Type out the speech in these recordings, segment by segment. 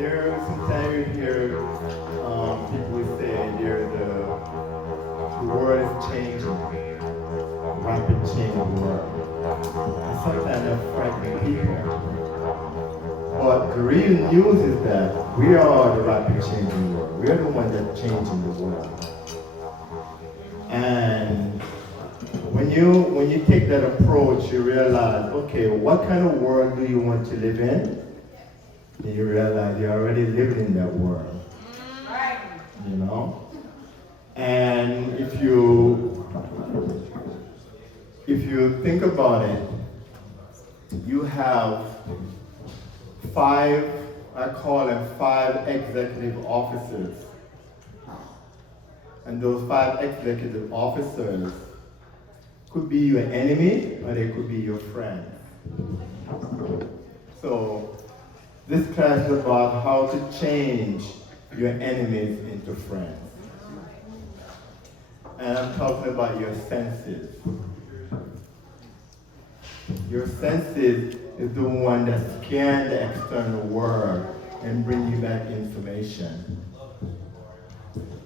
Sometimes you hear people say the world is changing, rapid change of the world. And sometimes that frightens people. But the real news is that we are the rapid changing world. We are the ones that are changing the world. And when you take that approach, you realize, okay, what kind of world do you want to live in? And you realize you're already living in that world. You know? And if you think about it, you have I call them five executive officers. And those five executive officers could be your enemy or they could be your friend. So this class is about how to change your enemies into friends. And I'm talking about your senses. Your senses is the one that scan the external world and bring you back information.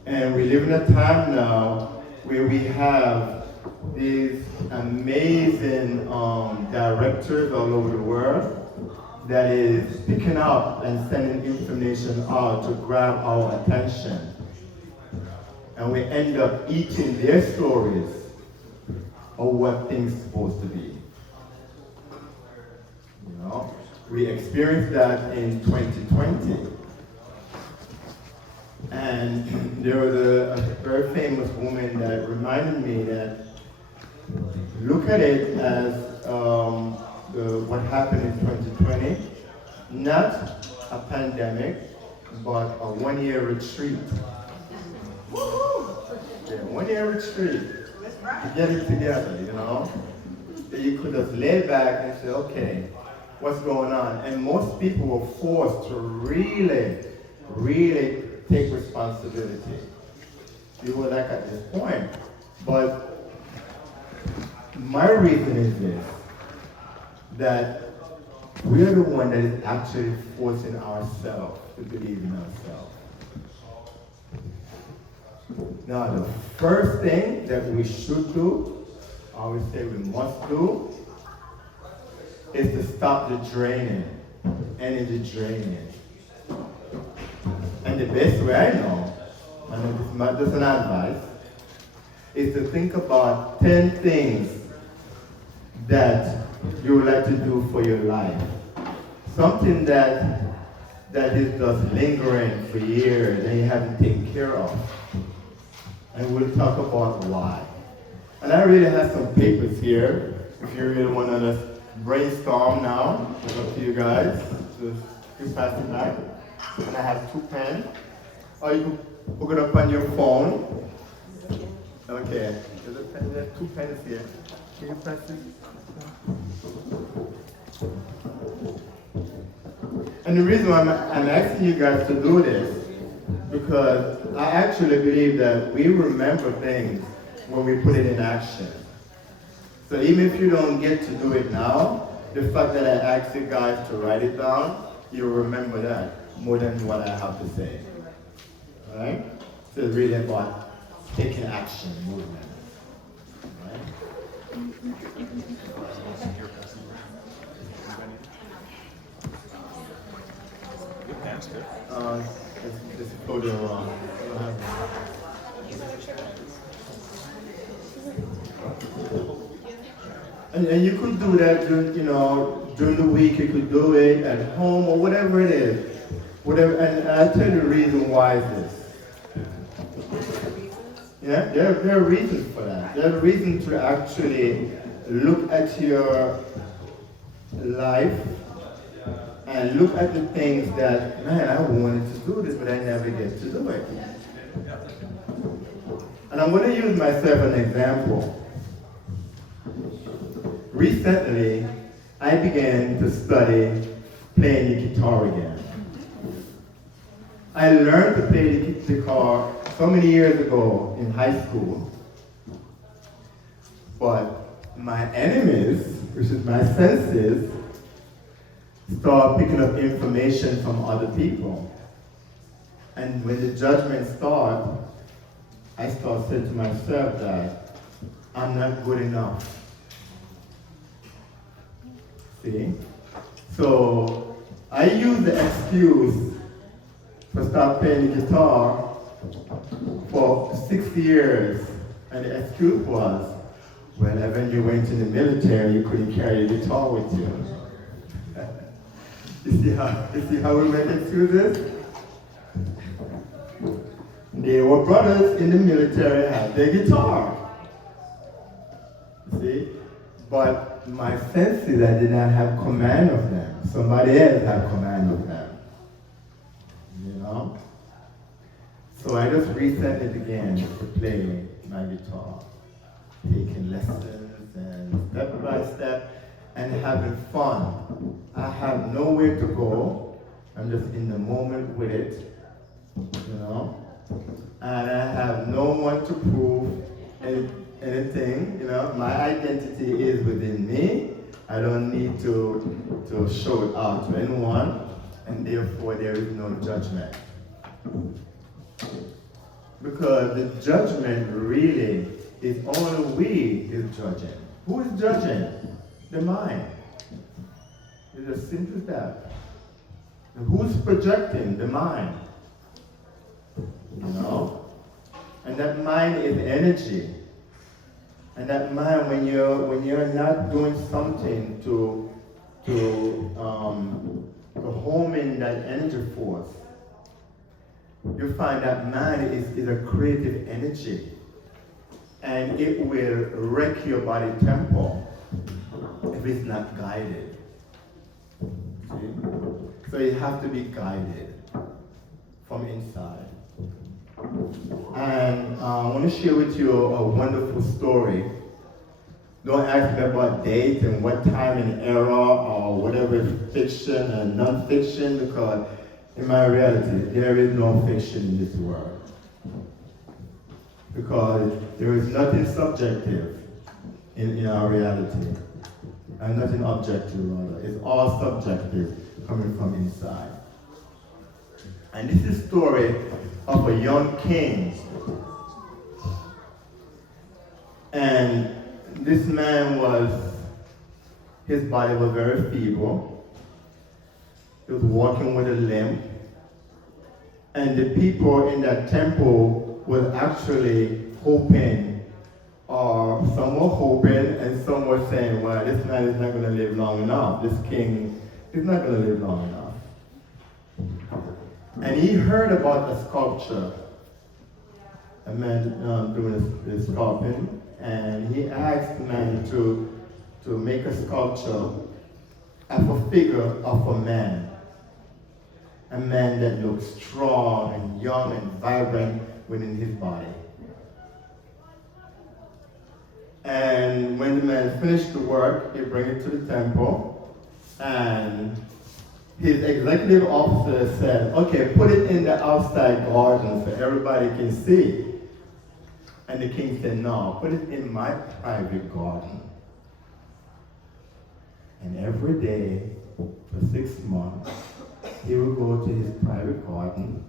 And we live in a time now where we have these amazing directors all over the world that is picking up and sending information out to grab our attention. And we end up eating their stories of what things are supposed to be. You know, we experienced that in 2020. And there was a very famous woman that reminded me that look at it as what happened in 2020, not a pandemic, but a one-year retreat. Yeah, one-year retreat to get it together, you know. That you could just lay back and say, okay, what's going on? And most people were forced to really take responsibility. You were like at this point. But my reason is this, that we are the one that is actually forcing ourselves to believe in ourselves. Now, the first thing that we should do, I would say we must do, is to stop the draining, energy draining. And the best way I know, and this is not just an advice, is to think about 10 things that you would like to do for your life. Something that is just lingering for years and you haven't taken care of. And we'll talk about why. And I really have some papers here. If you really want to just brainstorm now, it's up to you guys. Just you pass it back. And I have 2 pens. Or you can hook it up on your phone. Okay. There's a pen there, 2 pens here. Can you press it? And the reason why I'm asking you guys to do this, because I actually believe that we remember things when we put it in action. So even if you don't get to do it now, the fact that I asked you guys to write it down, you'll remember that more than what I have to say. Alright? So it's really about taking action, movement. It's totally wrong. And you could do that during the week. You could do it at home or whatever it is. Whatever, and I'll tell you the reason why is this. Yeah, there are reasons for that. There are reasons to actually look at your life and look at the things that, man, I wanted to do this, but I never get to do it. And I'm going to use myself as an example. Recently, I began to study playing the guitar again. I learned to play the guitar so many years ago in high school. But my enemies, which is my senses, start picking up information from other people. And when the judgment starts, I start saying to myself that I'm not good enough. See? So I use the excuse to start playing the guitar for 6 years. And the excuse was, well, when you went in the military, you couldn't carry the guitar with you. You see how we make excuses? They were brothers in the military, had their guitar. See? But my senses, I did not have command of them. Somebody else had command of them. You know? So I just reset it again to play my guitar. Taking lessons and step by step and having fun. I have nowhere to go. I'm just in the moment with it. You know? And I have no one to prove anything, you know. My identity is within me. I don't need to show it out to anyone, and therefore there is no judgment. Because the judgment really is only we is judging. Who is judging? The mind. It's as simple as that. And who's projecting? The mind. You know? And that mind is energy. And that mind, when you're not doing something to home in that energy force, you find that mind is a creative energy. And it will wreck your body tempo if it's not guided. See? So you have to be guided from inside. And I want to share with you a wonderful story. Don't ask me about date and what time and era or whatever is fiction and non-fiction, because in my reality, there is no fiction in this world. Because there is nothing subjective in our reality, and nothing objective rather. It's all subjective coming from inside. And this is a story of a young king. And this man his body was very feeble. He was walking with a limp. And the people in that temple was actually hoping, or some were hoping and some were saying, well, this man is not going to live long enough. This king is not going to live long enough. And he heard about a sculpture, a man doing this sculpting, and he asked the man to make a sculpture of a figure of a man that looks strong and young and vibrant within his body. And when the man finished the work, he bring it to the temple, and his executive officer said, okay, put it in the outside garden so everybody can see. And the king said, no, put it in my private garden. And every day for 6 months, he would go to his private garden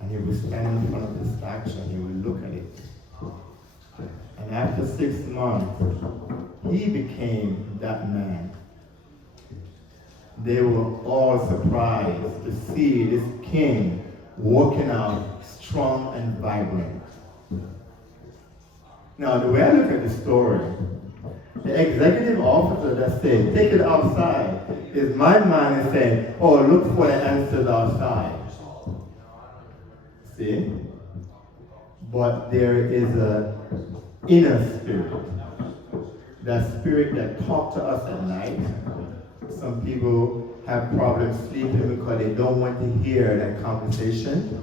and he would stand in front of the statue and he would look at it. And after 6 months, he became that man. They were all surprised to see this king walking out strong and vibrant. Now, the way I look at the story, the executive officer that said, take it outside, is my mind is saying, oh, look for the answers outside. See? But there is an inner spirit. That spirit that talks to us at night. Some people have problems sleeping because they don't want to hear that conversation.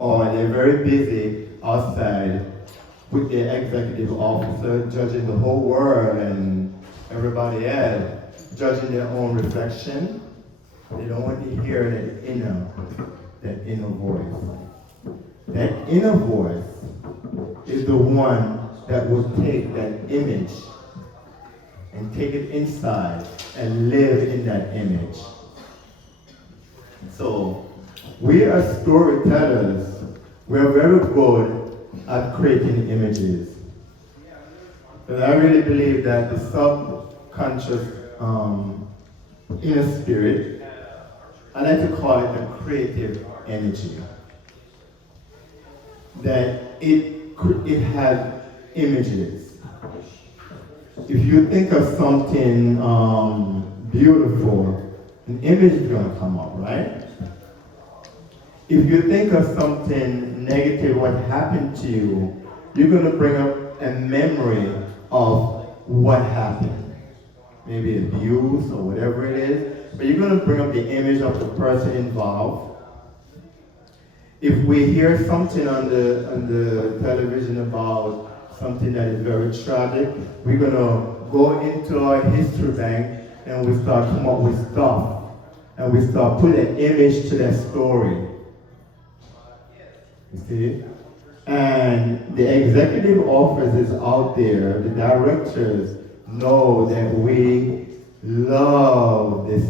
Or they're very busy outside with their executive officer, judging the whole world and everybody else, judging their own reflection. They don't want to hear that inner voice. That inner voice is the one that will take that image and take it inside and live in that image. So, we are storytellers. We are very good at creating images. But I really believe that the subconscious inner spirit, I like to call it the creative energy, that it has images. If you think of something beautiful, an image is going to come up, right? If you think of something negative, what happened to you, you're going to bring up a memory of what happened. Maybe abuse or whatever it is, but you're going to bring up the image of the person involved. If we hear something on the television about something that is very tragic, we're going to go into our history bank and we start come up with stuff. And we start putting an image to that story. You see? And the executive officers out there, the directors, know that we love this.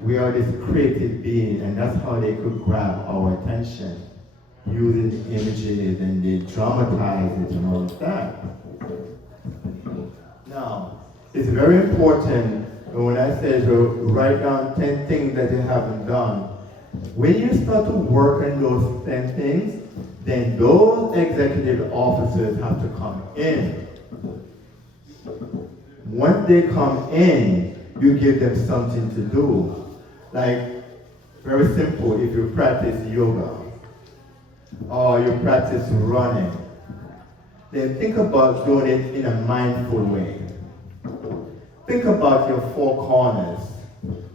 We are this creative being, and that's how they could grab our attention, using images, and they dramatize it and all of that. Now, it's very important when I say to write down 10 things that you haven't done. When you start to work on those 10 things, then those executive officers have to come in. Once they come in, you give them something to do. Like, very simple, if you practice yoga, or you practice running, then think about doing it in a mindful way. Think about your four corners.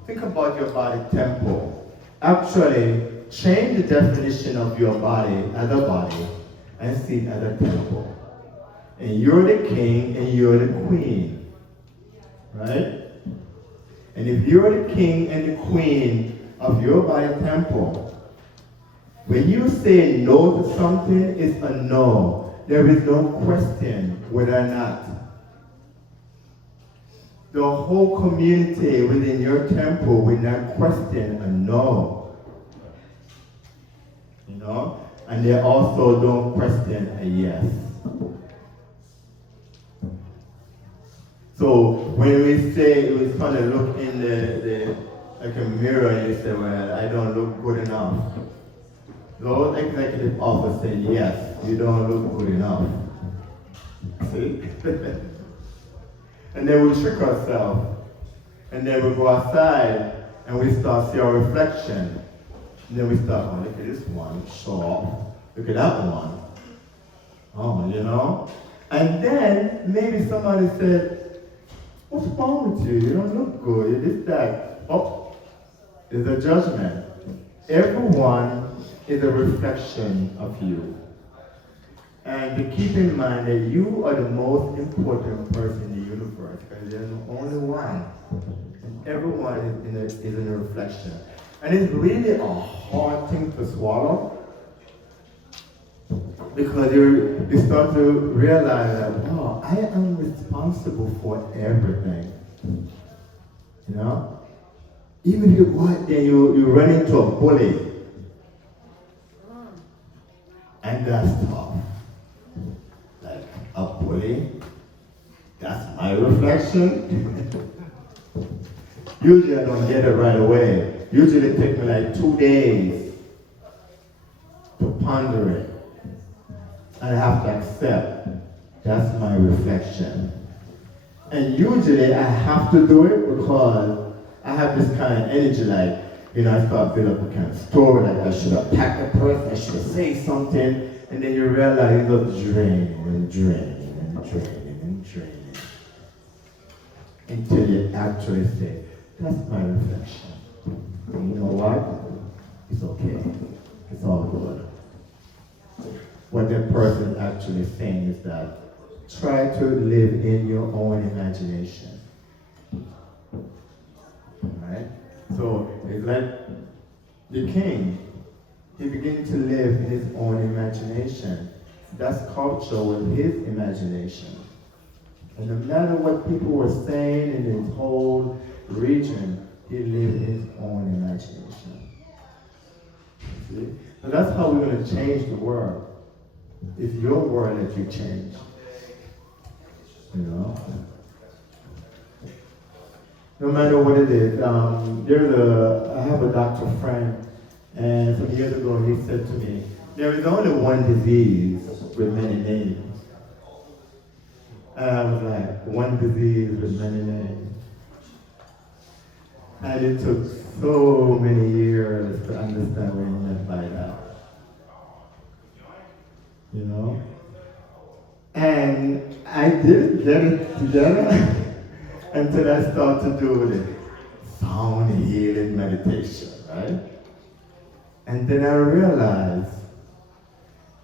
Think about your body tempo. Actually, change the definition of your body as a body and see it as a temple. And you're the king and you're the queen. Right? And if you're the king and the queen of your body temple, when you say no to something, it's a no. There is no question whether or not. The whole community within your temple will not question a no. You know? And they also don't question a yes. So when we say, we kind of look in the like a mirror and you say, well, I don't look good enough. Those executive officers say, yes, you don't look good enough. See? And then we trick ourselves. And then we go outside and we start see our reflection. And then we start, oh, look at this one, sharp. Look at that one. Oh, you know? And then maybe somebody said, what's wrong with you? You don't look good. You did that. Oh, it's a judgment. Everyone is a reflection of you. And to keep in mind that you are the most important person in the universe, because there's only one. And everyone is in a reflection. And it's really a hard thing to swallow, because you start to realize that, wow, I am responsible for everything. You know? Even if you go out there, you run into a bully. And that's tough. Like a bully, that's my reflection. Usually I don't get it right away. Usually it takes me like 2 days to ponder it. And I have to accept that's my reflection. And usually I have to do it because I have this kind of energy, like, you know, I start building up a kind of story, like I should attack the person, I should say something, and then you realize it's just draining and draining and draining and draining. Until you actually say, that's my reflection. And you know what? It's okay. It's all good. What that person is actually saying is that try to live in your own imagination. Right? So it's like the king. He begins to live in his own imagination. That's culture with his imagination. And no matter what people were saying in his whole region, he lived his own imagination. See? So that's how we're going to change the world. It's your world that you change. You know? No matter what it is. I have a doctor friend, and some years ago he said to me, there is only one disease with many names. And I was like, one disease with many names. And it took so many years to understand what he meant by that. You know? And I didn't get it together until I started to do the sound healing meditation, right? And then I realized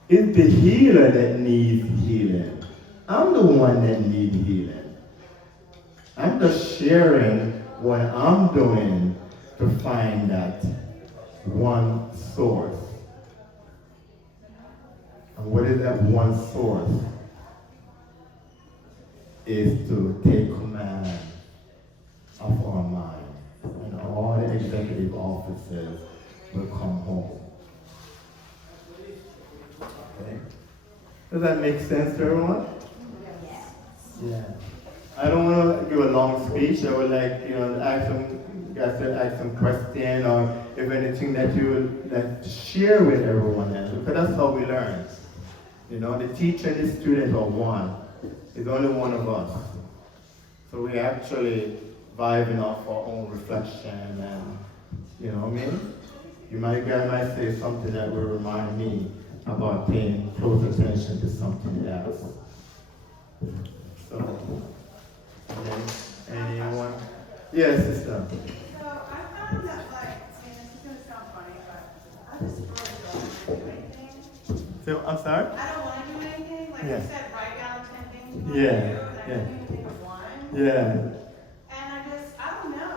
it's the healer that needs healing. I'm the one that needs healing. I'm just sharing what I'm doing to find that one source. And what is that one source? Is to take command of our mind. And all the executive officers will come home. Okay? Does that make sense to everyone? Yes. Yeah. I don't want to give a long speech. I would like, ask some question, or if anything that you would like to share with everyone else, because that's how we learn. The teacher and the student are one. It's only one of us. So we actually vibing off our own reflection, and you might say something that will remind me about paying close attention to something else. So, anyone? Yes, sister. So I found that, this is going to sound funny, but I just really don't want to do anything. So, I'm sorry? I don't want to do anything. Like you said, write down 10 things you want to Yeah, do, and I yeah. didn't even think of one. Yeah. And I don't know.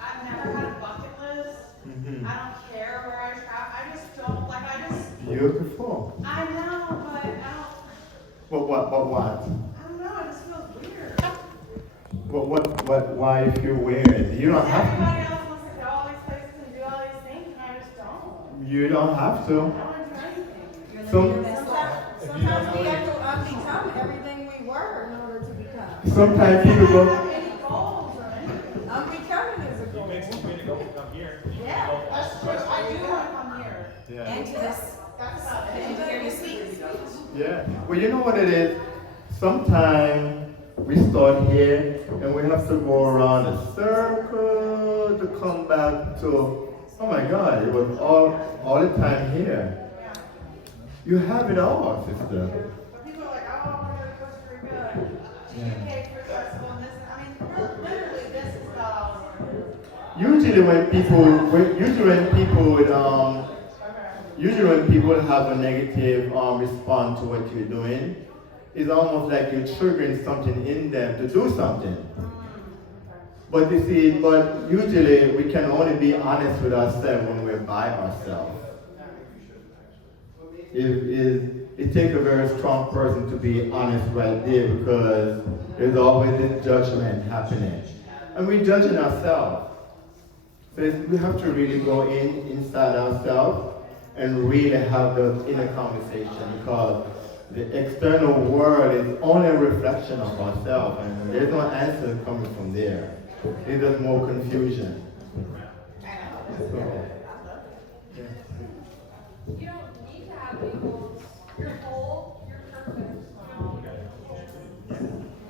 I've never had a bucket list. Mm-hmm. I don't care where I travel. I just don't, Beautiful. I know, but I don't. But what? I don't know. It just feels weird. Why if you're weird? You don't have Everybody else wants to go all these places and do all these things, and I just don't. to. You don't have to. I don't want to do anything. Sometimes we have to become everything we were in order to become. Sometimes people I go. don't have any goals or anything. Unbecoming is a goal. Yeah, that's true. I do want to come here. Yeah. And to this, That's about it. and to hear you speak. Yeah. Well, you know what it is? Sometimes we start here and we have to go around a circle to come back to, oh my God, it was all the time here. Yeah. You have it all, sister. People are like, oh, I want to go to Costa Rica, UK Fruit Festival, and this. I mean, literally, this is about all I want to do. Usually when people have a negative response to what you're doing, it's almost like you're triggering something in them to do something. But you see, usually we can only be honest with ourselves when we're by ourselves. It takes a very strong person to be honest right there, because there's always this judgment happening. And we're judging ourselves. So we have to really go inside ourselves and really have the inner conversation, because the external world is only a reflection of ourselves, and there's no answer coming from there. It's just more confusion. So, yeah. You don't need to have any goals. You're whole, you're perfect.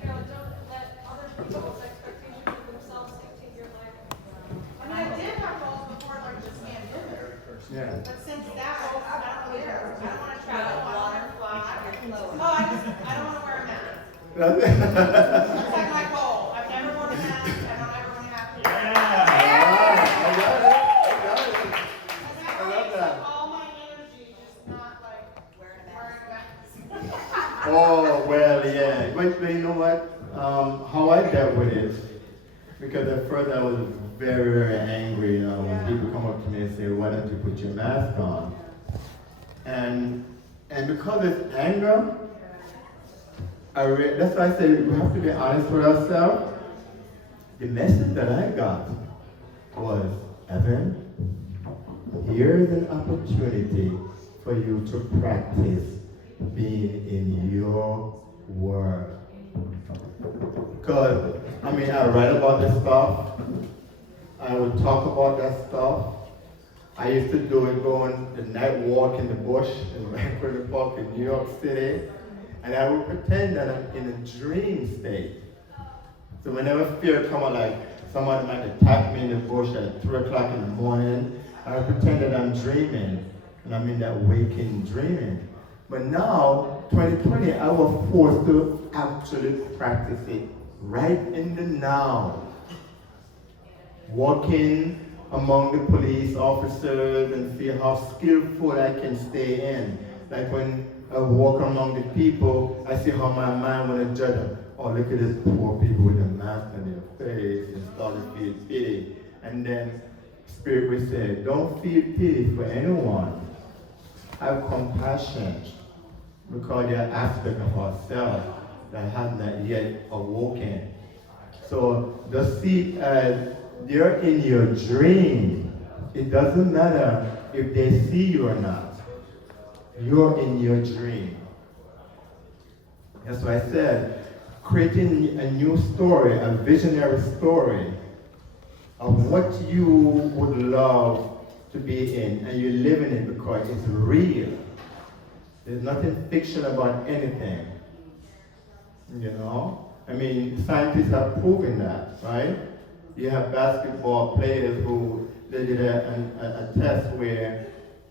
Don't let other people's expectations of themselves dictate your life. I mean, I did have goals before, like just being dinner. Yeah. But since that, I don't care. I don't want to travel. I don't want to fly. Oh, I don't want to wear a mask. That's like my goal. I've never worn a mask, and I'm never going to have to. I love that. All my energy, just not like wearing a mask. Oh, well, yeah. But you know what? How I dealt with it, because at first I was very, very angry, when people come up to me and say, why don't you put your mask on? And because it's anger, That's why I say we have to be honest with ourselves. The message that I got was, Evan, here is an opportunity for you to practice being in your word. Because, I mean, I write about this stuff. I would talk about that stuff. I used to do it going the night walk in the bush in Vancouver Park in New York City. And I would pretend that I'm in a dream state. So whenever fear come on, like somebody might attack me in the bush at 3 o'clock in the morning, I would pretend that I'm dreaming. And I'm in that waking dreaming. But now, 2020, I was forced to actually practice it right in the now. Walking among the police officers and see how skillful I can stay in. Like when I walk among the people, I see how my mind want to judge them. Oh, look at these poor people with a mask on their face and start to feel pity. And then Spirit will say, don't feel pity for anyone. Have compassion, because there are aspects of ourselves that have not yet awoken. So just see as they're in your dream. It doesn't matter if they see you or not. You're in your dream. That's why I said, creating a new story, a visionary story of what you would love to be in, and you live in it because it's real. There's nothing fiction about anything. You know? I mean, scientists have proven that, right? You have basketball players who they did a test where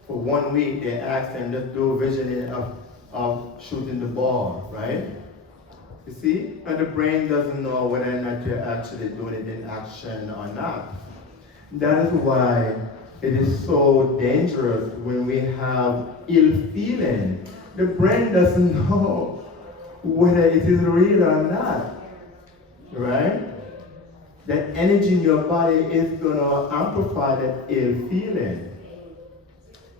for 1 week they asked them to do visioning of shooting the ball, right? You see? And the brain doesn't know whether or not you're actually doing it in action or not. That is why it is so dangerous when we have ill feeling. The brain doesn't know whether it is real or not, right? That energy in your body is going to amplify that ill feeling,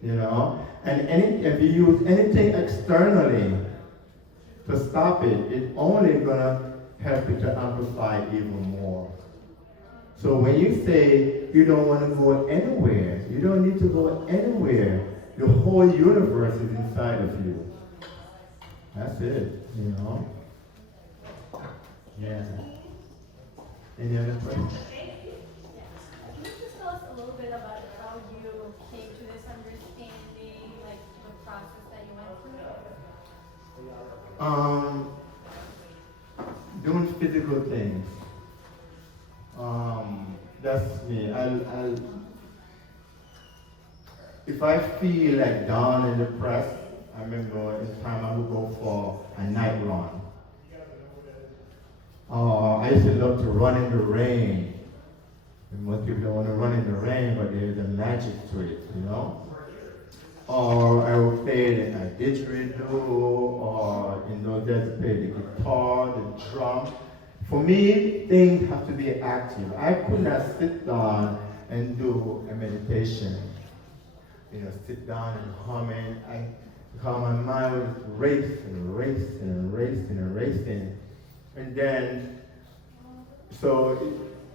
you know? And if you use anything externally to stop it, it's only going to help you to amplify even more. So when you say you don't want to go anywhere, you don't need to go anywhere. The whole universe is inside of you. That's it, you know? Yeah. Any other questions? Can you just tell us a little bit about how you came to this understanding, like the process that you went through? Doing physical things. That's me. If I feel like down and depressed, I remember this time I would go for a night run. I used to love to run in the rain. And most people don't want to run in the rain, but there's a magic to it, you know? Or I would play a didgeridoo, or in those days I play the guitar, the drum. For me, things have to be active. I could not sit down and do a meditation. You know, sit down and humming. Because my mind was racing. And then, so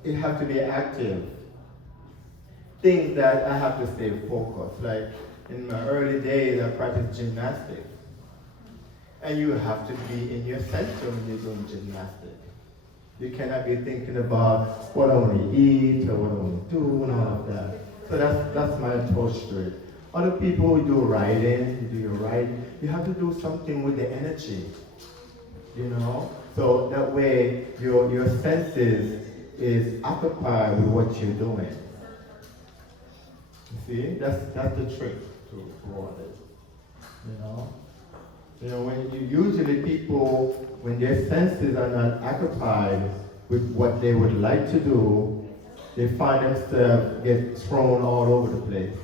it have to be active. Things that I have to stay focused. Like in my early days, I practiced gymnastics. And you have to be in your center when you're doing gymnastics. You cannot be thinking about what I want to eat or what I want to do and all of that. So that's my approach to it. Other people who do writing, you do your writing, you have to do something with the energy, you know? So that way your senses is occupied with what you're doing. You see? That's the trick to all this, you know? You know, when usually people, when their senses are not occupied with what they would like to do, they find themselves get thrown all over the place.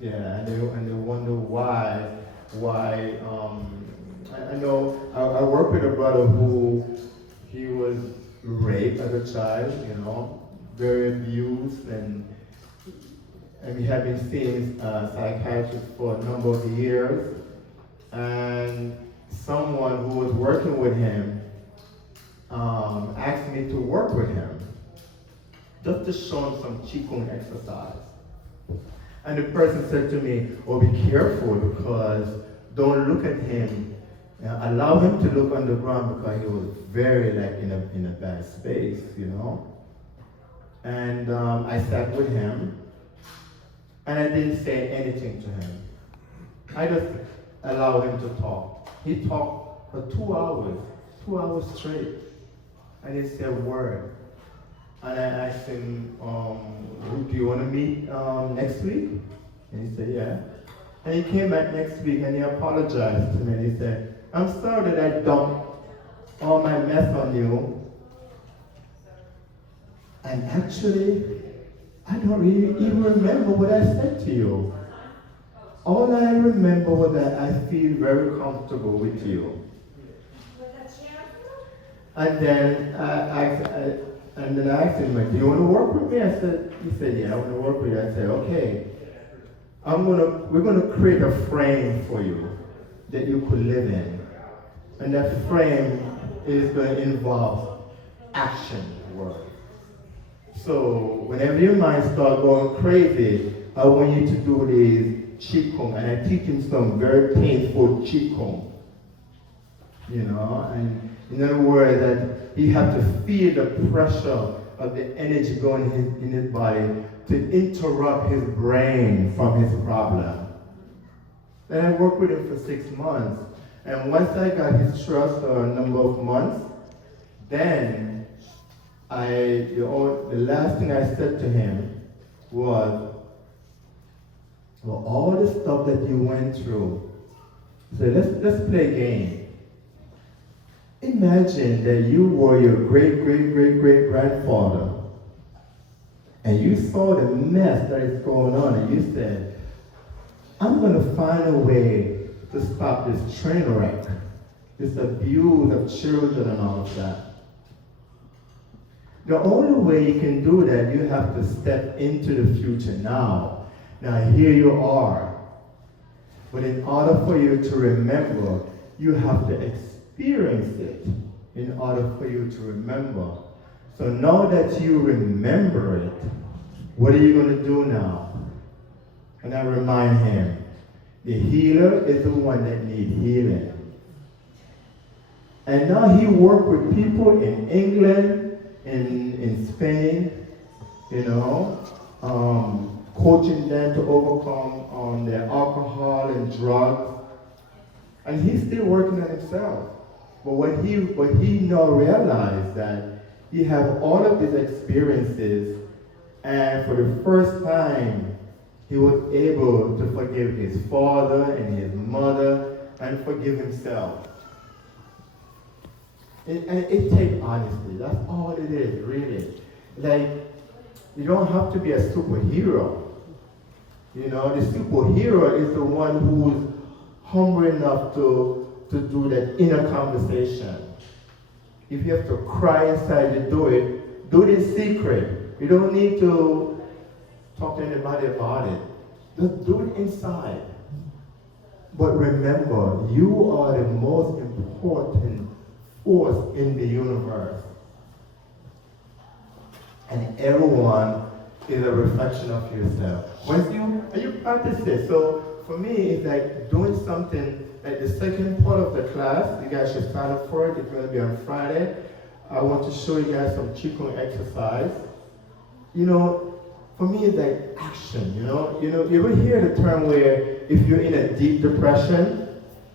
Yeah, and they wonder why. I know I work with a brother who he was raped as a child, you know, very abused, and we have been seeing a psychiatrist for a number of years. And someone who was working with him asked me to work with him, just to show him some Qigong exercise. And the person said to me, oh, be careful, because don't look at him. Allow him to look on the ground, because he was very in a bad space, And I sat with him, and I didn't say anything to him. I just allowed him to talk. He talked for 2 hours straight. I didn't say a word. And I asked him, do you want to meet next week? And he said, yeah. And he came back next week and he apologized to me. And he said, I'm sorry that I dumped all my mess on you. And actually, I don't really even remember what I said to you. All I remember was that I feel very comfortable with you. And then I asked him, do you want to work with me? He said, yeah, I want to work with you. I said, okay. We're gonna create a frame for you that you could live in. And that frame is going to involve action work. So whenever your mind starts going crazy, I want you to do these Qigong, and I teach him some very painful Qigong. And in other words, that he had to feel the pressure of the energy going in his body to interrupt his brain from his problem. And I worked with him for 6 months. And once I got his trust for a number of months, then the last thing I said to him was, well, all the stuff that you went through, so let's play a game. Imagine that you were your great-great-great-great-grandfather, and you saw the mess that is going on, and you said, I'm going to find a way to stop this train wreck, this abuse of children and all of that. The only way you can do that, you have to step into the future now. Now here you are. But in order for you to remember, you have to experience it in order for you to remember. So now that you remember it, what are you going to do now? And I remind him, the healer is the one that needs healing. And now he worked with people in England, in Spain, coaching them to overcome their alcohol and drugs. And he's still working on himself. But what he now realized that he had all of these experiences, and for the first time, he was able to forgive his father and his mother and forgive himself. And it takes honesty. That's all it is, really. Like, you don't have to be a superhero. The superhero is the one who's humble enough to do that inner conversation. If you have to cry inside, you do it in secret. You don't need to talk to anybody about it. Just do it inside. But remember, you are the most important force in the universe. And everyone is a reflection of yourself. And you practice it. So for me, it's like doing something like the second part of the class. You guys should sign up for it. It's going to be on Friday. I want to show you guys some Qigong exercise. For me, it's like action. You ever hear the term where if you're in a deep depression,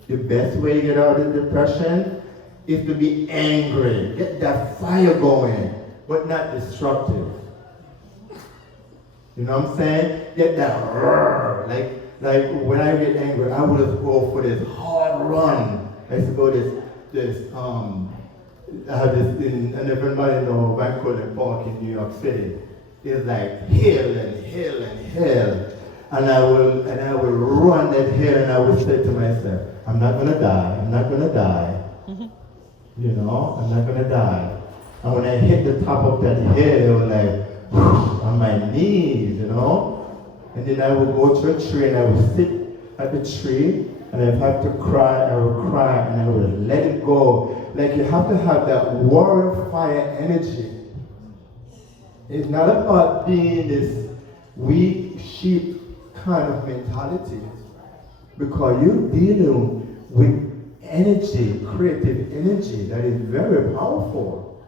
the best way to get out of depression is to be angry, get that fire going, but not destructive. You know what I'm saying? Get that roar. Like when I get angry, I would just go for this hard run. I used to go I have this and everybody know Vancouver Park in New York City. It's like hill and hill and hill. And I will run that hill and I will say to myself, I'm not gonna die, I'm not gonna die. I'm not gonna die. And when I hit the top of that hill, it was like on my knees, And then I would go to a tree and I would sit at the tree And if I have to cry, I will cry and I will let it go. Like you have to have that warrior fire energy. It's not about being this weak sheep kind of mentality. Because you're dealing with energy, creative energy that is very powerful.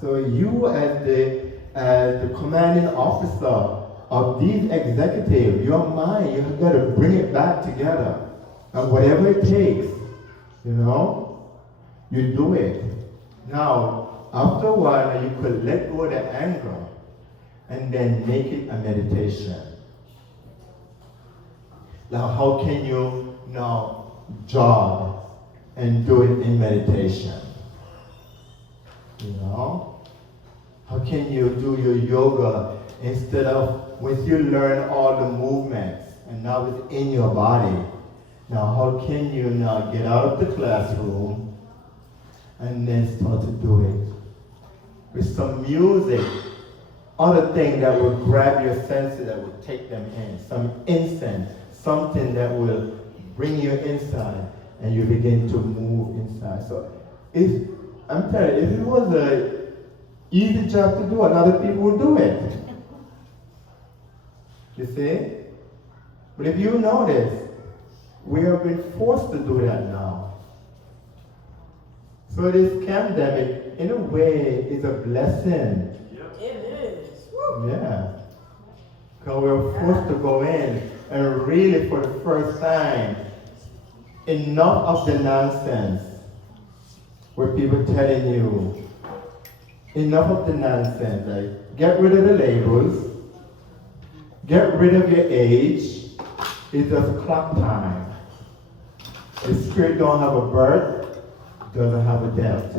So you as the commanding officer of these executives, your mind, you have got to bring it back together. And whatever it takes, you do it. Now, after a while, you could let go of the anger and then make it a meditation. Now, how can you now jog and do it in meditation? How can you do your yoga instead of, once you learn all the movements and now it's in your body, now how can you now get out of the classroom and then start to do it with some music, other thing that will grab your senses, that will take them in, some incense, something that will bring you inside and you begin to move inside. So I'm telling you, if it was an easy job to do, a lot of people would do it. You see? But if you notice, we have been forced to do that now. So this pandemic, in a way, is a blessing. It is. Yeah. Because we're forced to go in and really, for the first time, enough of the nonsense where people telling you, enough of the nonsense, like get rid of the labels, get rid of your age, it's just clock time. The spirit don't have a birth, doesn't have a death.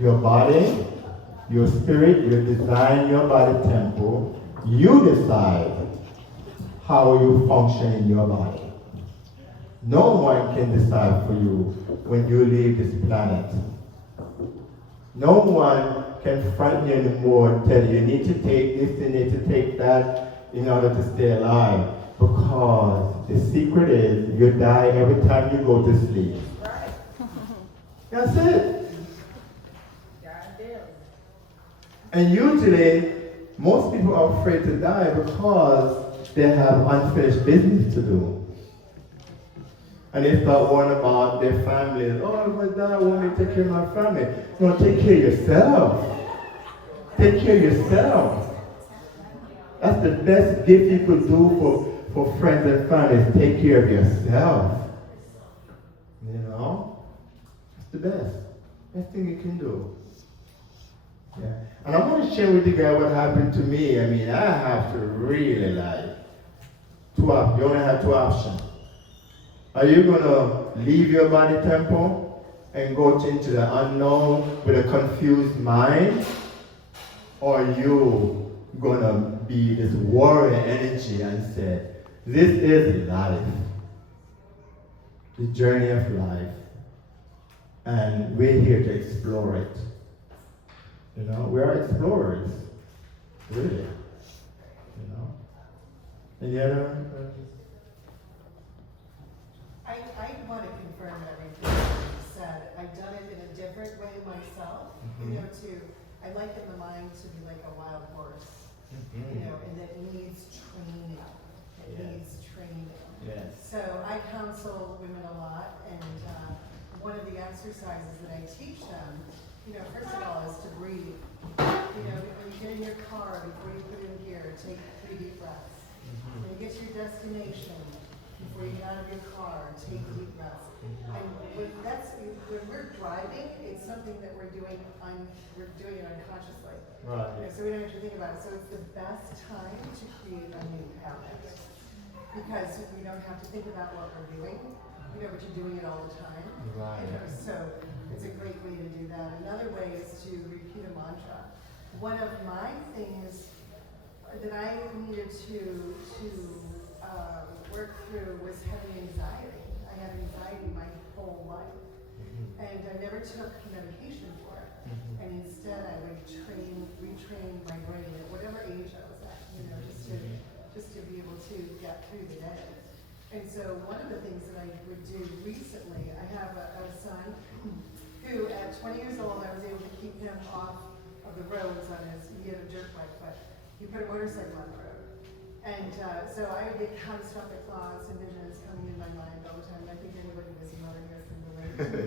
Your body, your spirit, you design your body temple, you decide how you function in your body. No one can decide for you when you leave this planet. No one can frighten you anymore and tell you, you need to take this, you need to take that in order to stay alive. Because the secret is you die every time you go to sleep. Right. That's it. God damn. And usually, most people are afraid to die because they have unfinished business to do. And they start worrying about their families. Oh, if I die, I want me to take care of my family. No, take care of yourself. Take care of yourself. That's the best gift you could do for friends and family, is take care of yourself. It's the best. Best thing you can do. Yeah. And I'm going to share with you guys what happened to me. I mean, I have to really you only have two options. Are you going to leave your body temple and go into the unknown with a confused mind? Or are you going to be this warrior energy and say, this is life, the journey of life, and we're here to explore it. We are explorers, really. Any other? I want to confirm everything you said. I've done it in a different way myself. I liken the mind to be like a wild horse, and that it needs training. It needs training. Yes. So I counsel women a lot, and one of the exercises that I teach them, first of all, is to breathe. When you get in your car, before you put it in gear, take 3 deep breaths. When you get to your destination, before you get out of your car, take deep breaths. And when we're driving, it's something that we're doing it unconsciously. Right. So we don't have to think about it. So it's the best time to create a new habit. Because we don't have to think about what we're doing, but you're doing it all the time. Right. So it's a great way to do that. Another way is to repeat a mantra. One of my things that I needed to work through was heavy anxiety. I had anxiety my whole life. And I never took medication for it. And instead I would retrain my brain at whatever age I was at, just to be able to get through the day. And so one of the things that I would do recently, I have a son who at 20 years old, I was able to keep him off of the roads on he had a dirt bike, but he put a motorcycle on the road. And so I would get catastrophic thoughts and visions coming in my mind all the time. I think anybody who's a mother here can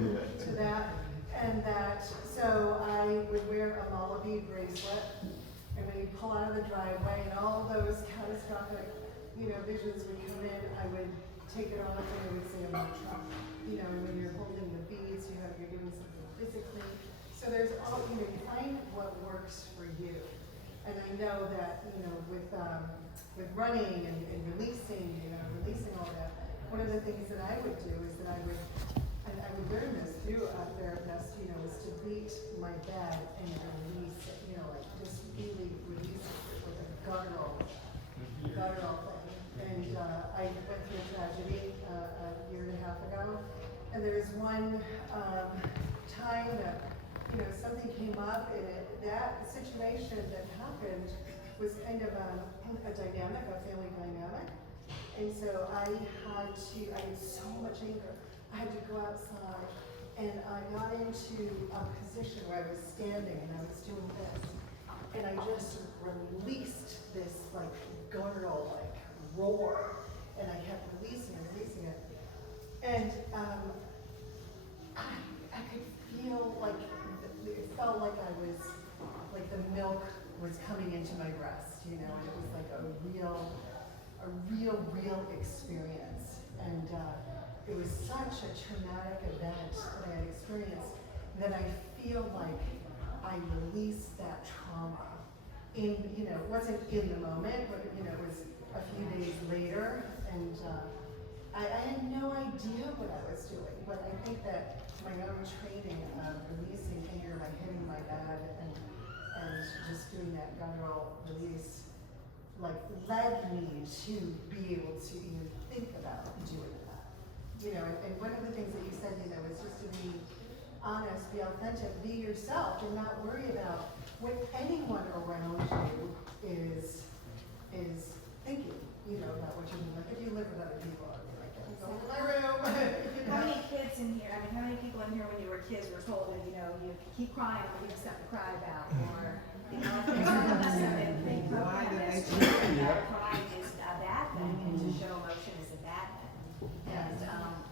relate to that. And so I would wear a Malabi bracelet, and when you pull out of the driveway and all those catastrophic, visions would come in, I would take it off and I would say a mantra. And when you're holding the beads, you're doing something physically. So there's all, you find what works for you. And I know that, with running and releasing all that, one of the things that I would do is that I would learn this through a therapist, is to beat my bed and release it, like just really release it with a guttural thing. And I went through a tragedy a year and a half ago, and there was one time that, something came up, and that situation that happened was kind of a family dynamic. And so I had so much anger. I had to go outside, and I got into a position where I was standing and I was doing this. And I just released this guttural roar. And I kept releasing it. And I could feel it felt like I was, the milk was coming into my breast, and it was like a real experience. And it was such a traumatic event that I had experienced that I feel like I released that trauma it wasn't in the moment, but it was a few days later. And I had no idea what I was doing, but I think that my own training of releasing anger by hitting my bed and just doing that guttural release, led me to be able to even think about doing that. And one of the things that you said, is just to be honest, be authentic, be yourself, and not worry about what anyone around you is thinking, about what you're doing. If you live with other people, I'd be like, go in my room. How many kids in here, how many people in here when you were kids were told that, you keep crying when you have something to cry about, or, if there's something they that crying is a bad thing, and to show emotion is a bad thing. And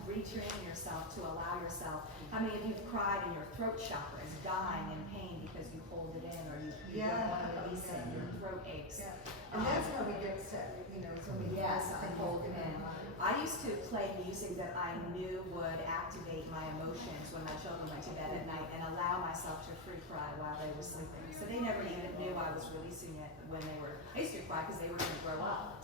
retrain yourself to allow yourself. How many of you have cried and your throat chakra is dying in pain because you hold it in, or you don't want to release it, your throat aches? Yeah. And that's how we get sick, so we I hold it in. I used to play music that I knew would activate my emotions when my children went to bed at night and allow myself to free cry while they were sleeping. So they never even knew I was releasing it when they were, I used to cry because they were going to grow up.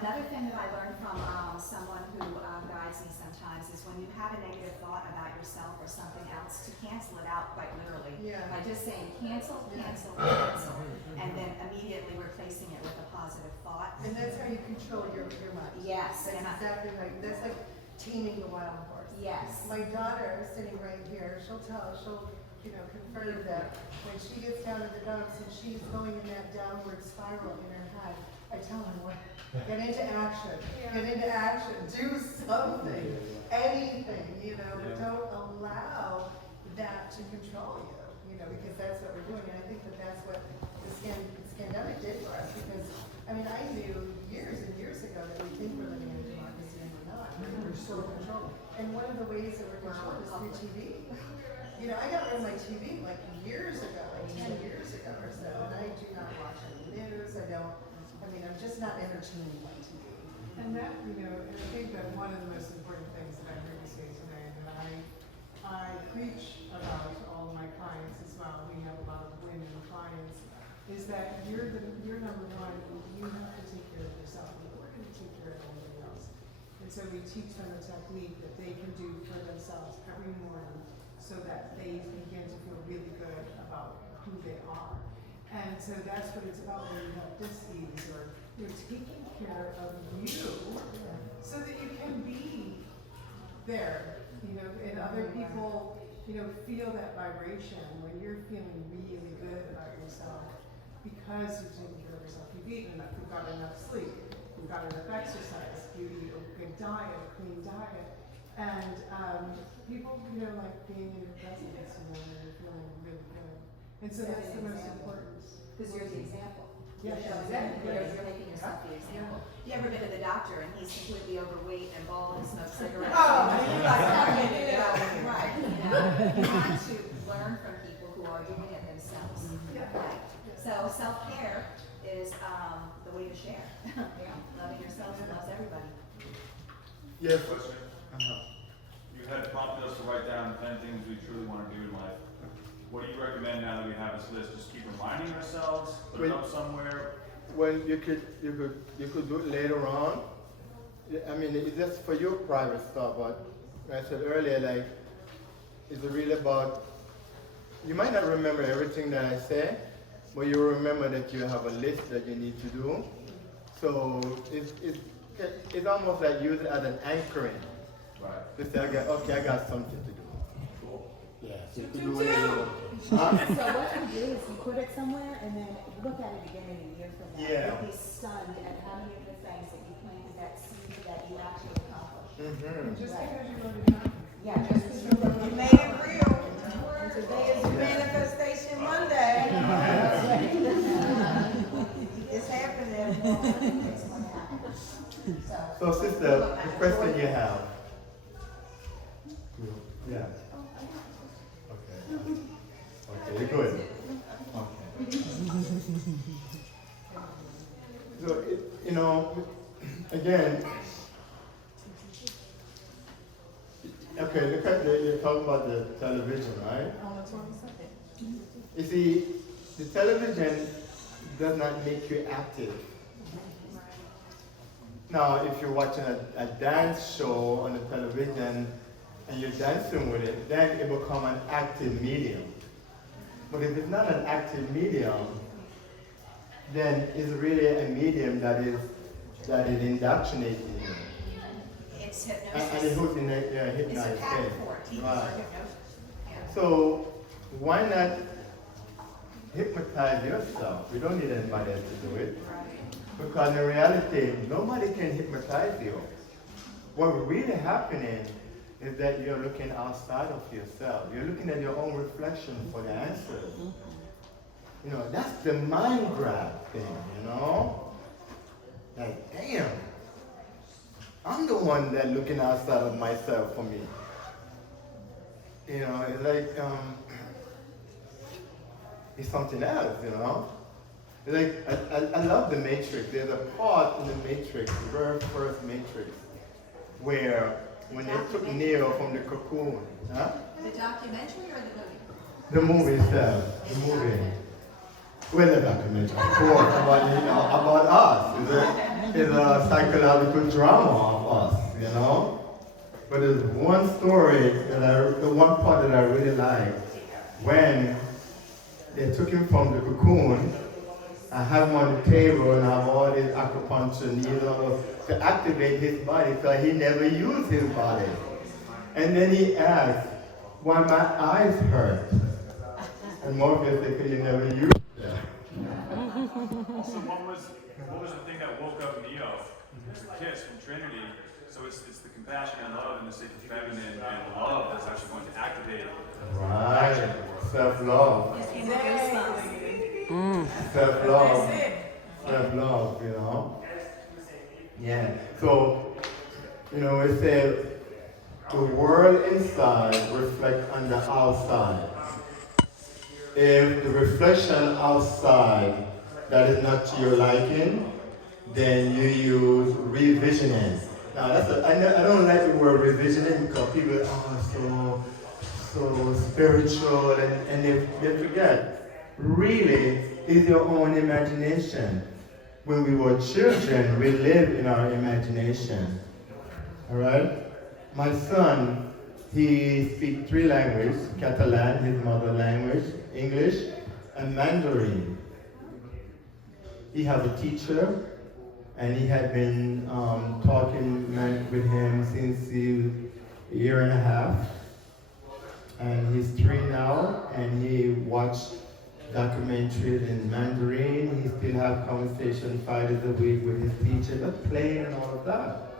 Another thing that I learned from someone who guides me sometimes is when you have a negative thought about yourself or something else, to cancel it out quite literally. By just saying cancel, and then immediately replacing it with a positive thought. And that's how you control your mind. Yes. That's exactly right. That's like taming the wild horse. Yes. My daughter, sitting right here, she'll confirm that when she gets down to the dumps and she's going in that downward spiral in her head, I tell her, get into action. Get into action. Do something. Anything, but don't allow that to control you, because that's what we're doing. And I think that that's what this pandemic did for us, because, I knew years and years ago that we think we're living in a democracy and we're not. We're still controlled. And one of the ways that we're controlled is through TV. I got rid of my TV years ago, 10 years ago or so, and I do not watch any news. I'm just not entertained by TV. And that, and I think that one of the most important things that I heard you say today, that I preach about to all of my clients as well, we have a lot of women clients, is that you're number one, you have to take care of yourself, and we're going to take care of everybody else. And so we teach them a technique that they can do for themselves every morning so that they begin to feel really good about who they are. And so that's what it's about when you have dis-ease, or you're taking care of you so that you can be there, and other people, feel that vibration when you're feeling really good about yourself. because you've taken care of yourself. You've eaten enough, you've got enough sleep, you've got enough exercise, you eat a good diet, a clean diet. And people, like being in your presence, and you're feeling really good. And so that's the most important. Because you're the example. Yeah, You're exactly. You're making yourself the example. You ever been to the doctor and he's completely overweight and bald and smokes cigarettes? Oh, you like, Right. You want to learn from people who are doing it themselves. Right. So self-care is the way to share. Loving yourself loves everybody. Yes. Question. Uh-huh. You had prompted us to write down 10 things we truly want to do in life. What do you recommend now that we have this list? Just keep reminding ourselves, put it up somewhere. Well, you could do it later on. I mean, it's just for your private stuff, but like I said earlier, like, it's really about, you might not remember everything that I say, but you remember that you have a list that you need to do. So it's almost like use it as an anchoring. Right. To say, okay, I got something to do. Cool. Yeah, so you can do it later. So what you do is you put it somewhere and then look at it again in a year from now. Yeah. You'll be stunned at how many of the things that you planted, that seed that you actually accomplished. Mm-hmm. Just because you wrote it down. Yeah, just because you wrote You it made it real. Today is Manifestation Monday. It's happening. It's going to happen. So sister, the question you have. Yeah. Okay. Okay, you're good. Okay. So, again, okay, look at you're talking about the television, right? You see, the television does not make you active. Now, if you're watching a dance show on the television and you're dancing with it, then it becomes an active medium. But if it's not an active medium, then it's really a medium that is indoctrinating you. It's And hypnosis. it hooks in a It's a hypnotized pattern state. for it. Right. Hypnosis. Yeah. So why not hypnotize yourself? You don't need anybody else to do it. Because in reality, nobody can hypnotize you. What's really happening is that you're looking outside of yourself. You're looking at your own reflection for the answers. That's the mind grab thing, Like, damn, I'm the one that's looking outside of myself for me. It's like, it's something else, It's like, I love the Matrix. There's a part in the Matrix, the very first Matrix, where when they took Neo from the cocoon, The documentary or the movie? the movie itself, the movie. Well, the documentary, of course, about us. It's a psychological drama of us, But there's one story the one part that I really like, when they took him from the cocoon. I have him on the table and I have all these acupuncture needles to activate his body because he never used his body. And then he asked, why my eyes hurt? And Morpheus said, because you never used them. So what was the thing that woke up Neo? It was the kiss from Trinity. So it's the compassion and love and the sacred feminine and love that's actually going to activate Right. Self-love. Just give me goosebumps. Self-love. Self-love, Yeah. So, it says the world inside reflects on the outside. If the reflection outside that is not to your liking, then you use revisioning. Now I don't like the word revisioning because people are so spiritual and they forget. Really, it's your own imagination. When we were children, we lived in our imagination. Alright? My son, he speaks 3 languages: Catalan, his mother language, English, and Mandarin. He has a teacher, and he had been talking with him since he was a year and a half. And he's 3 now, and he watched documentaries in Mandarin. He still have conversation 5 days a week with his teacher, just play and all of that.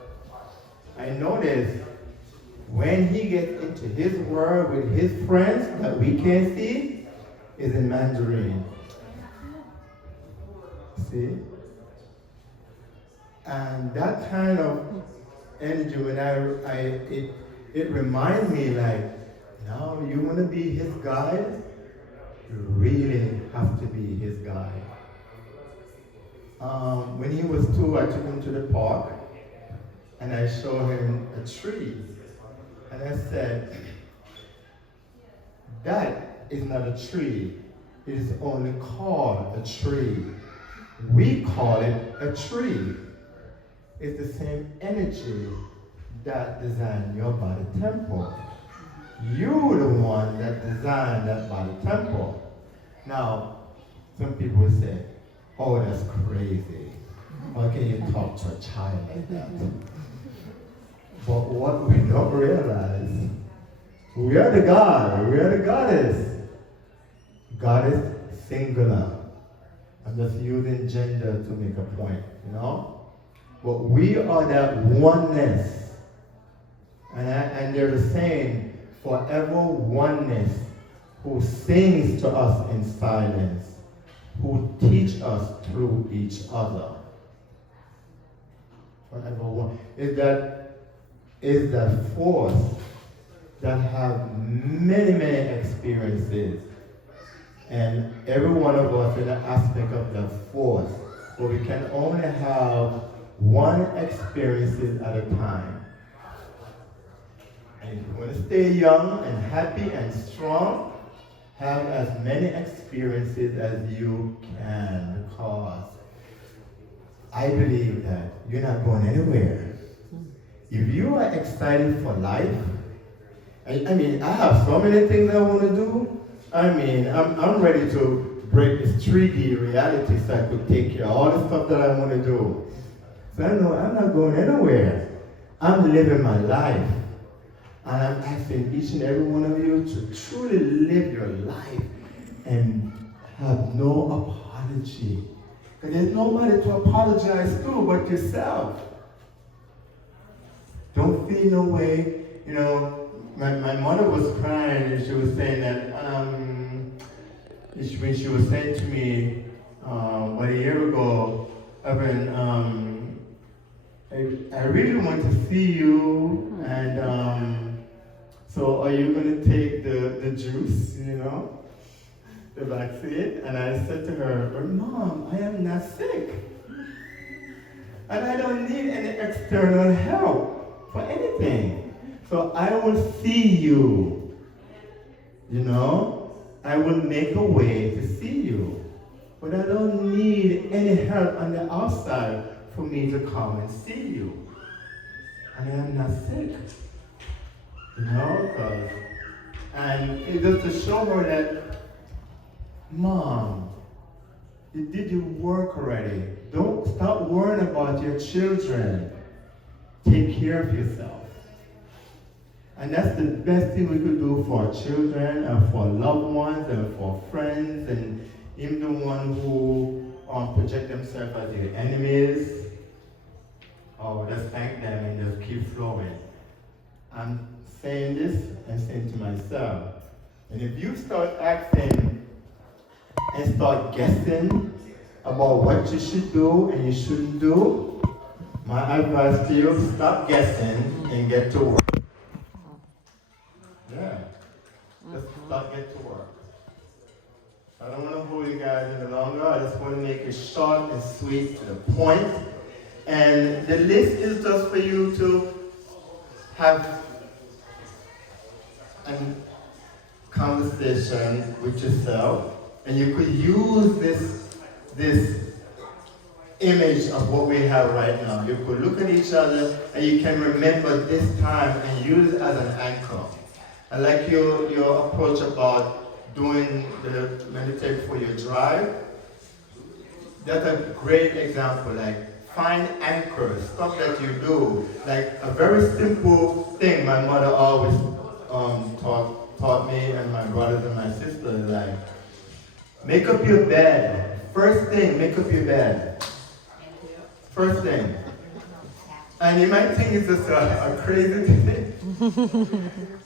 I noticed when he gets into his world with his friends that we can't see, is in Mandarin. See? And that kind of energy, when it reminds me like, now you want to be his guide, you really have to be his guide. When he was 2, I took him to the park and I showed him a tree. And I said, that is not a tree. It is only called a tree. We call it a tree. It's the same energy that designed your body temple. You're the one that designed that body temple. Now, some people say, oh, that's crazy. How can you talk to a child like that? But what we don't realize, we are the God, we are the goddess. Goddess singular. I'm just using gender to make a point, you know? But we are that oneness. And they're the same, forever oneness, who sings to us in silence, who teach us through each other. Forever one. Is that force that have many, many experiences. And every one of us in an aspect of that force, but we can only have one experience at a time. And if you want to stay young and happy and strong, have as many experiences as you can, because I believe that you're not going anywhere. If you are excited for life, I mean, I have so many things I want to do. I mean, I'm ready to break this 3D reality so I could take care of all the stuff that I want to do. So I know I'm not going anywhere. I'm living my life. And I'm asking each and every one of you to truly live your life and have no apology. Because there's nobody to apologize to but yourself. Don't feel no way. You know, my mother was crying and she was saying that, when she was saying to me about a year ago, Evan, I really want to see you, and so are you going to take the juice, you know, the vaccine? And I said to her, but Mom, I am not sick. And I don't need any external help for anything. So I will see you, you know? I will make a way to see you. But I don't need any help on the outside for me to come and see you. And I am not sick. You know, and it just to show her that, Mom, you did your work already. Don't stop worrying about your children. Take care of yourself. And that's the best thing we could do for our children and for our loved ones and for friends and even the ones who project themselves as your enemies. Oh, just thank them and just keep flowing. I'm saying this and saying to myself, and if you start acting and start guessing about what you should do and you shouldn't do, my advice to you, stop guessing and get to work. Yeah, just start get to work. I don't want to hold you guys any longer. I just want to make it short and sweet to the point. And the list is just for you to have a conversation with yourself, and you could use this image of what we have right now. You could look at each other and you can remember this time and use it as an anchor. I like your approach about doing the meditate for your drive. That's a great example. Like, find anchors, stuff that you do. Like a very simple thing my mother always taught me and my brothers and my sisters. Like, Make up your bed. First thing, make up your bed. First thing. And you might think it's just a crazy thing.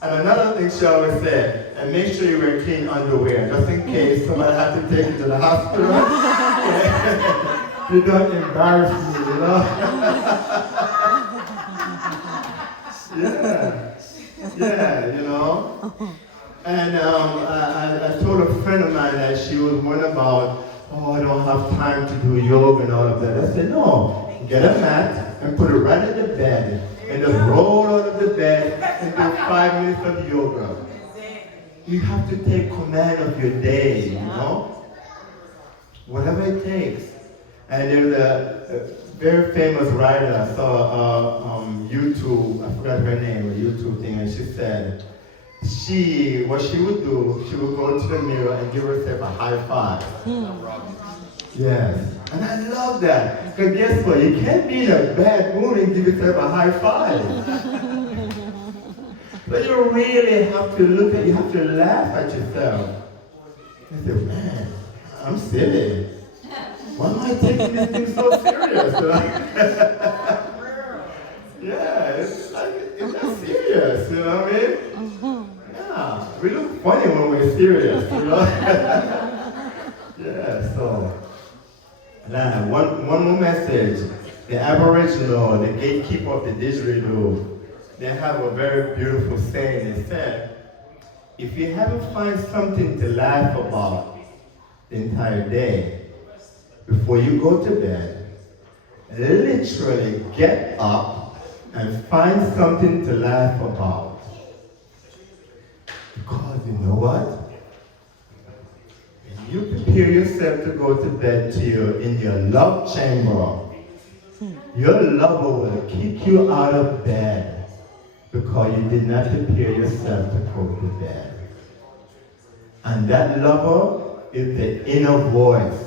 And another thing she always said, and make sure you wear clean underwear, just in case somebody has to take you to the hospital. You don't embarrass me, you know? Yeah, you know? And I told a friend of mine that she was worried about, oh, I don't have time to do yoga and all of that. I said, no, get a mat and put it right in the bed and just roll out of the bed and do 5 minutes of yoga. You have to take command of your day, you know? Whatever it takes. And there's a very famous writer, I saw YouTube, I forgot her name, a YouTube thing, and she said, what she would do, she would go to the mirror and give herself a high five. Yes. And I love that. Because guess what? You can't be in a bad mood and give yourself a high five. But you really have to you have to laugh at yourself. I say, man, I'm silly. Why am I taking this thing so serious? Yeah, it's not serious, you know what I mean? Yeah, we look funny when we're serious, you know? Yeah, so. Now, one more message. The Aboriginal, the gatekeeper of the didgeridoo, they have a very beautiful saying. They said, if you haven't found something to laugh about the entire day, before you go to bed, literally get up and find something to laugh about. Because you know what? You prepare yourself to go to bed in your love chamber. Your lover will kick you out of bed because you did not prepare yourself to go to bed. And that lover is the inner voice.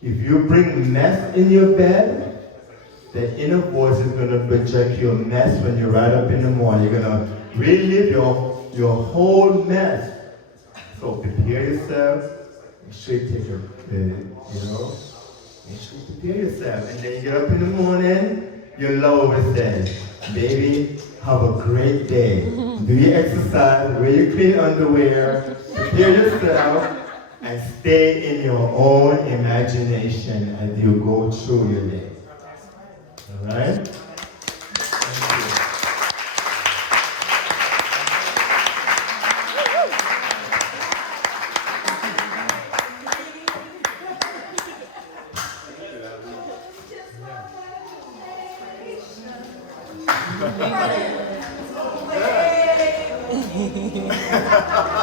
If you bring mess in your bed, the inner voice is going to project your mess when you rise up in the morning. You're going to relive your whole mess. So prepare yourself, make sure you take make sure you prepare yourself. And then you get up in the morning, your lover will say, baby, have a great day. Do your exercise, wear your clean underwear, prepare yourself, and stay in your own imagination as you go through your day. All right? Thank you.